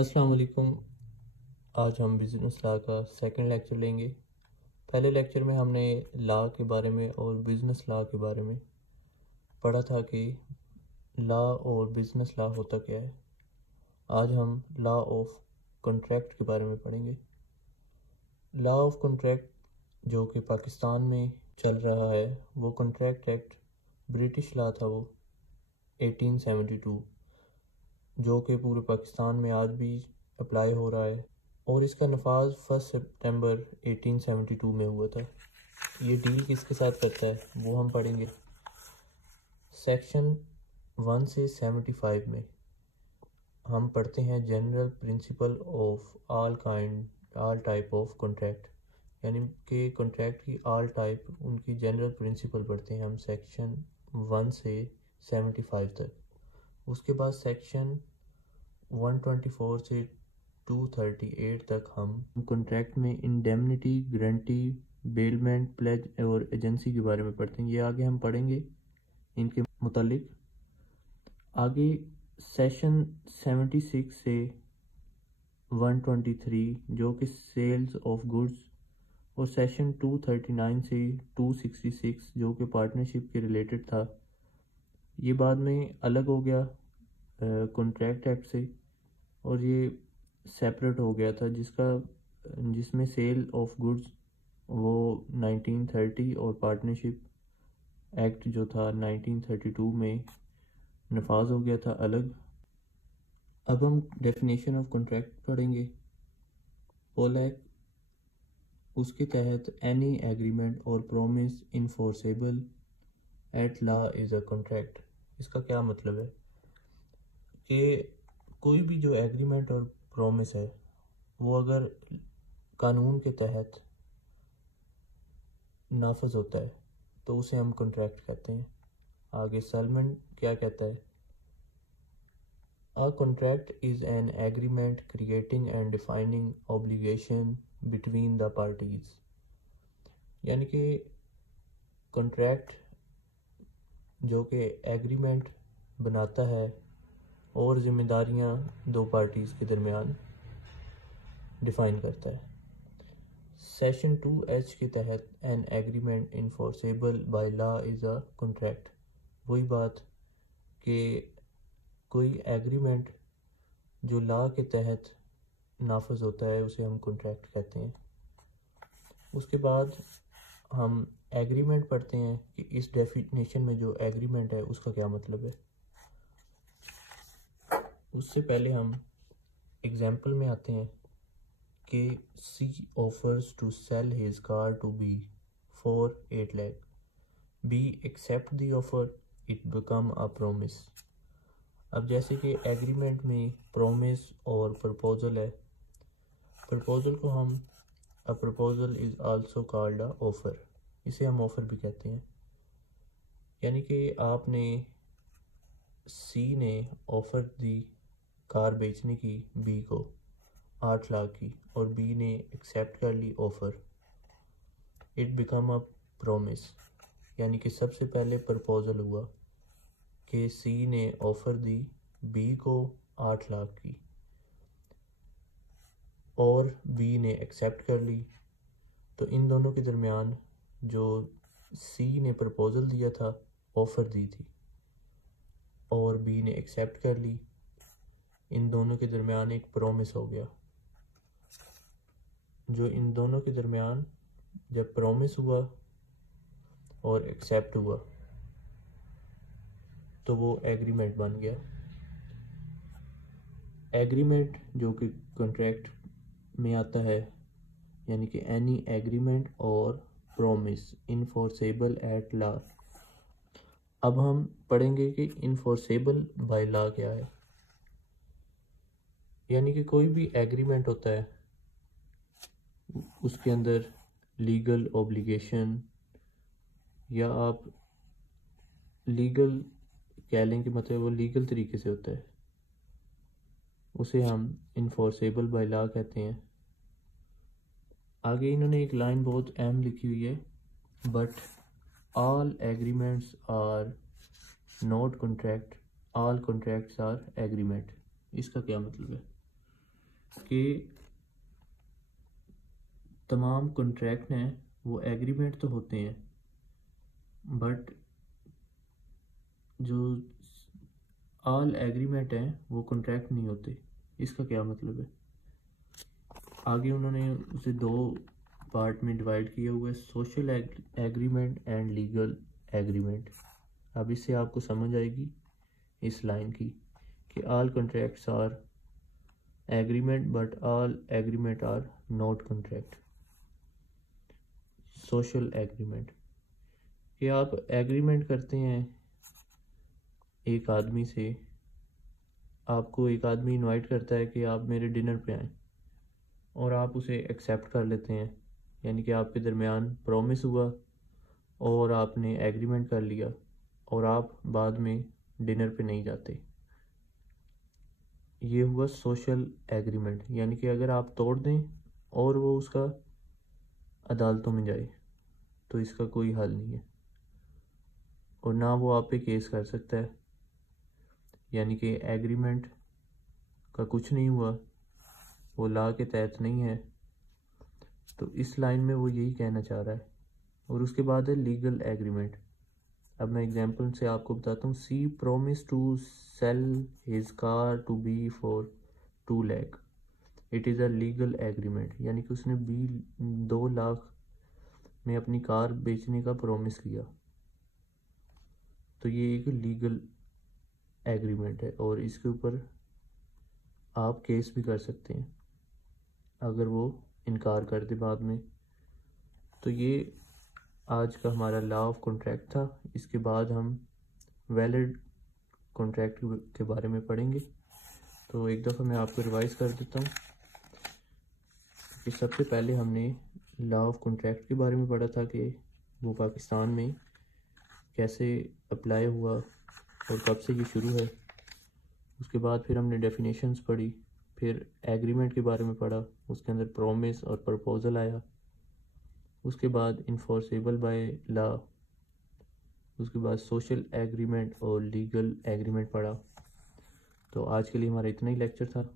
अस्सलाम वालेकुम। आज हम बिज़नेस लॉ का सेकंड लेक्चर लेंगे। पहले लेक्चर में हमने लॉ के बारे में और बिज़नेस लॉ के बारे में पढ़ा था कि लॉ और बिज़नेस लॉ होता क्या है। आज हम लॉ ऑफ कॉन्ट्रैक्ट के बारे में पढ़ेंगे। लॉ ऑफ कॉन्ट्रैक्ट जो कि पाकिस्तान में चल रहा है, वो कॉन्ट्रैक्ट एक्ट ब्रिटिश लॉ था, वो 1872, जो कि पूरे पाकिस्तान में आज भी अप्लाई हो रहा है और इसका नफाज 1 सितंबर 1872 में हुआ था। ये डील किसके साथ करता है वो हम पढ़ेंगे। सेक्शन 1 से 75 में हम पढ़ते हैं general principle of all type of contract, यानी कि कॉन्ट्रैक्ट की ऑल टाइप, उनकी जनरल प्रिंसिपल पढ़ते हैं हम सेक्शन 1 से 75 तक। उसके बाद सेक्शन 124 से 238 तक हम कॉन्ट्रैक्ट में इंडेमनिटी, गारंटी, बेलमेंट, प्लेज और एजेंसी के बारे में पढ़ते हैं। ये आगे हम पढ़ेंगे इनके मुतालिक। आगे सेशन 76 से 123 जो कि सेल्स ऑफ गुड्स, और सेशन 239 से 266 जो कि पार्टनरशिप के रिलेटेड था। ये बाद में अलग हो गया कॉन्ट्रैक्ट एक्ट से और ये सेपरेट हो गया था, जिसमें सेल ऑफ गुड्स वो 1930 और पार्टनरशिप एक्ट जो था 1932 में नफाज हो गया था अलग। अब हम डेफिनेशन ऑफ कॉन्ट्रैक्ट पढ़ेंगे। पोलैक, उसके तहत एनी एग्रीमेंट और promise enforceable at law is a contract. इसका क्या मतलब है कि कोई भी जो एग्रीमेंट और प्रॉमिस है वो अगर कानून के तहत नाफज होता है तो उसे हम कॉन्ट्रैक्ट कहते हैं। आगे सलमन क्या कहता है, A contract is an agreement creating and defining obligation between the parties। यानी कि कॉन्ट्रैक्ट जो कि एग्रीमेंट बनाता है और ज़िम्मेदारियां दो पार्टीज़ के दरमियान डिफ़ाइन करता है। सेशन 2H के तहत an agreement enforceable by law is a contract. वही बात कि कोई एग्रीमेंट जो लॉ के तहत नाफज होता है उसे हम कॉन्ट्रैक्ट कहते हैं। उसके बाद हम एग्रीमेंट पढ़ते हैं कि इस डेफिनेशन में जो एग्रीमेंट है उसका क्या मतलब है। उससे पहले हम एग्जाम्पल में आते हैं कि C offers to sell his car to B for 8 lakh. B accept the offer, it become a promise। अब जैसे कि एग्रीमेंट में प्रोमिस और प्रपोजल है, प्रपोजल को हम a proposal is also called a offer, इसे हम ऑफ़र भी कहते हैं। यानी कि आपने सी ने ऑफ़र दी कार बेचने की बी को 8 लाख की और बी ने एक्सेप्ट कर ली offer, it become a promise. यानी कि सबसे पहले प्रपोजल हुआ कि सी ने ऑफ़र दी बी को 8 लाख की और बी ने एक्सेप्ट कर ली, तो इन दोनों के दरमियान जो सी ने प्रपोजल दिया था, ऑफ़र दी थी और बी ने एक्सेप्ट कर ली, इन दोनों के दरमियान एक प्रॉमिस हो गया। जो इन दोनों के दरमियान जब प्रॉमिस हुआ और एक्सेप्ट हुआ तो वो एग्रीमेंट बन गया। एग्रीमेंट जो कि कॉन्ट्रैक्ट में आता है, यानी कि एनी एग्रीमेंट और प्रॉमिस इनफोर्सेबल एट लॉ। अब हम पढ़ेंगे कि इनफोर्सेबल बाय लॉ क्या है। यानी कि कोई भी एग्रीमेंट होता है उसके अंदर लीगल ऑब्लिगेशन, या आप लीगल कह लें कि मतलब वो लीगल तरीके से होता है, उसे हम इनफोर्सेबल बाय लॉ कहते हैं। आगे इन्होंने एक लाइन बहुत अहम लिखी हुई है, but all agreements are not contract, all contracts are agreement. इसका क्या मतलब है? कि तमाम कॉन्ट्रैक्ट हैं वो एग्रीमेंट तो होते हैं, बट जो ऑल एग्रीमेंट हैं वो कॉन्ट्रैक्ट नहीं होते। इसका क्या मतलब है? आगे उन्होंने उसे दो पार्ट में डिवाइड किया हुआ है, social agreement and legal agreement. अब इससे आपको समझ आएगी इस लाइन की कि all contracts are agreement but all agreement are not contract. Social agreement, कि आप एग्रीमेंट करते हैं एक आदमी से, आपको एक आदमी इनवाइट करता है कि आप मेरे डिनर पे आएं और आप उसे एक्सेप्ट कर लेते हैं, यानी कि आपके दरमियान प्रॉमिस हुआ और आपने एग्रीमेंट कर लिया और आप बाद में डिनर पे नहीं जाते। ये हुआ सोशल एग्रीमेंट, यानी कि अगर आप तोड़ दें और वो उसका अदालतों में जाए तो इसका कोई हल नहीं है और ना वो आप पे केस कर सकता है, यानी कि एग्रीमेंट का कुछ नहीं हुआ, वो लॉ के तहत नहीं है। तो इस लाइन में वो यही कहना चाह रहा है। और उसके बाद है लीगल एग्रीमेंट। अब मैं एग्जांपल से आपको बताता हूँ। C promise to sell his car to be for 2 lakh, it is a legal agreement, यानी कि उसने 2 लाख में अपनी कार बेचने का प्रॉमिस किया। तो ये एक लीगल एग्रीमेंट है और इसके ऊपर आप केस भी कर सकते हैं अगर वो इनकार कर दे बाद में। तो ये आज का हमारा लॉ ऑफ कॉन्ट्रैक्ट था। इसके बाद हम वैलिड कॉन्ट्रैक्ट के बारे में पढ़ेंगे। तो एक दफ़ा मैं आपको रिवाइज़ कर देता हूँ कि सबसे पहले हमने लॉ ऑफ कॉन्ट्रैक्ट के बारे में पढ़ा था कि वो पाकिस्तान में कैसे अप्लाई हुआ और कब से ये शुरू है। उसके बाद फिर हमने डेफिनेशंस पढ़ी, फिर एग्रीमेंट के बारे में पढ़ा, उसके अंदर प्रॉमिस और प्रपोजल आया। उसके बाद इन्फोर्सेबल बाय लॉ, उसके बाद सोशल एग्रीमेंट और लीगल एग्रीमेंट पढ़ा। तो आज के लिए हमारा इतना ही लेक्चर था।